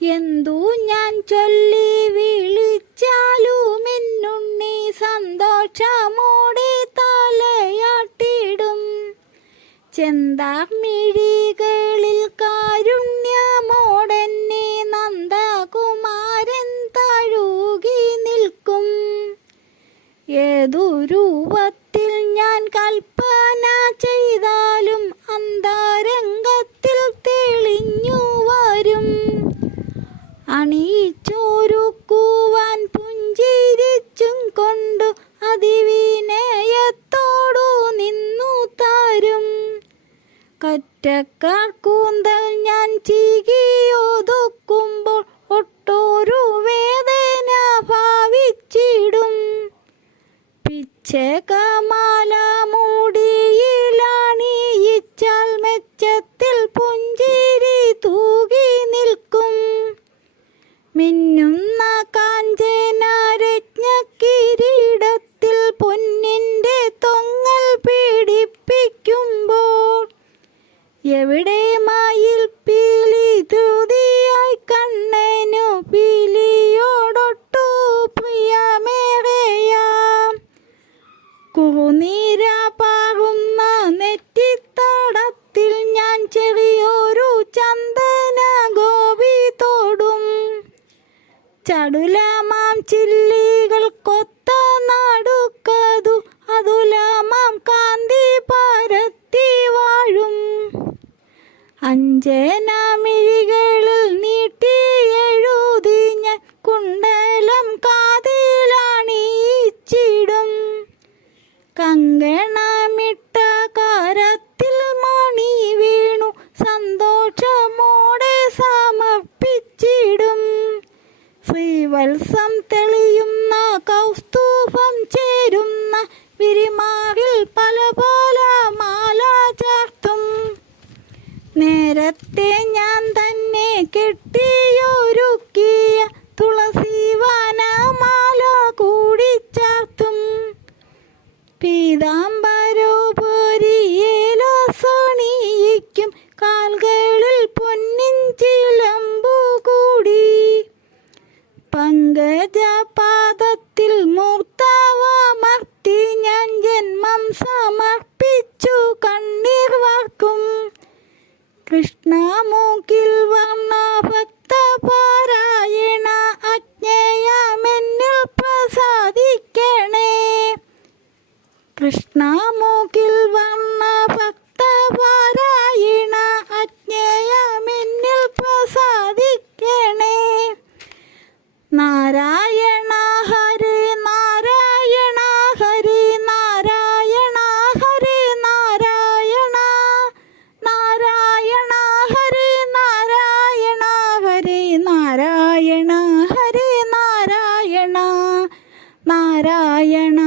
എന്തു ഞാൻ ചൊല്ലി വിളിച്ചാലും എന്നുണ്ണി സന്തോഷമോടെ തലയാട്ടിടും. ചെന്താമിഴികളിൽ കാരുണ്യമോടെന്നെ നന്ദകുമാരൻ തഴുകി നിൽക്കും. ഏതു രൂപത്തിൽ ഞാൻ കൽപ്പന ചെയ്താലും അന്തരംഗത്തിൽ അണിയിച്ചൊരുക്കുവാൻ പുഞ്ചിരിച്ചും കൊണ്ടു അതിവിനയത്തോടു നിന്നു താരും. കറ്റക്കാർ കൂന്തൽ ഞാൻ ചീകിയൊതുക്കുമ്പോൾ ഒട്ടൊരു വേദന ഭാവിച്ചിടും. പിച്ചകമാല എവിടെ മായിൽ പീലി തൃതിയായി കണ്ണനു പീലിയോടൊട്ടു പ്രിയമേറെയാം. കുറുനീര പാകുന്ന നെറ്റിത്തടത്തിൽ ഞാൻ ചെറിയൊരു ചന്ദന ഗോപി തോടും. ചടുലമാം ചില്ലികൾ കൊത്ത അഞ്ജനമിഴികളിൽ നീട്ടി എഴുതി ഞാൻ കുണ്ടലം കാതിലാണീച്ചിടും. കങ്കണമിട്ട കാരത്തിൽ മണി വീണു സന്തോഷമോടെ സമർപ്പിച്ചിടും. ശ്രീവത്സം തെളിയുന്ന കൗസ്തൂഭം ചേരുന്ന വിരിമാറിൽ പല പല മാല ചേർത്തും നേരത്തെ ഞാൻ തന്നെ കെട്ടിയൊരുക്കിയ തുളസി വനമാല കൂടിച്ചാർത്തും ചേർത്തും. സോണിയിക്കും സണിയിക്കും കാൽകളിൽ കൃഷ്ണമൂക്കിൽ വർണ ഭക്തപാരായണ അജ്ഞേയമെന്നിൽ പ്രസാദിക്കണേ. നാരായണ ഹരി നാരായണ ഹരി നാരായണ ഹരി നാരായണ നാരായണ ഹരി നാരായണ ഹരി നാരായണ ഹരി നാരായണ നാരായണ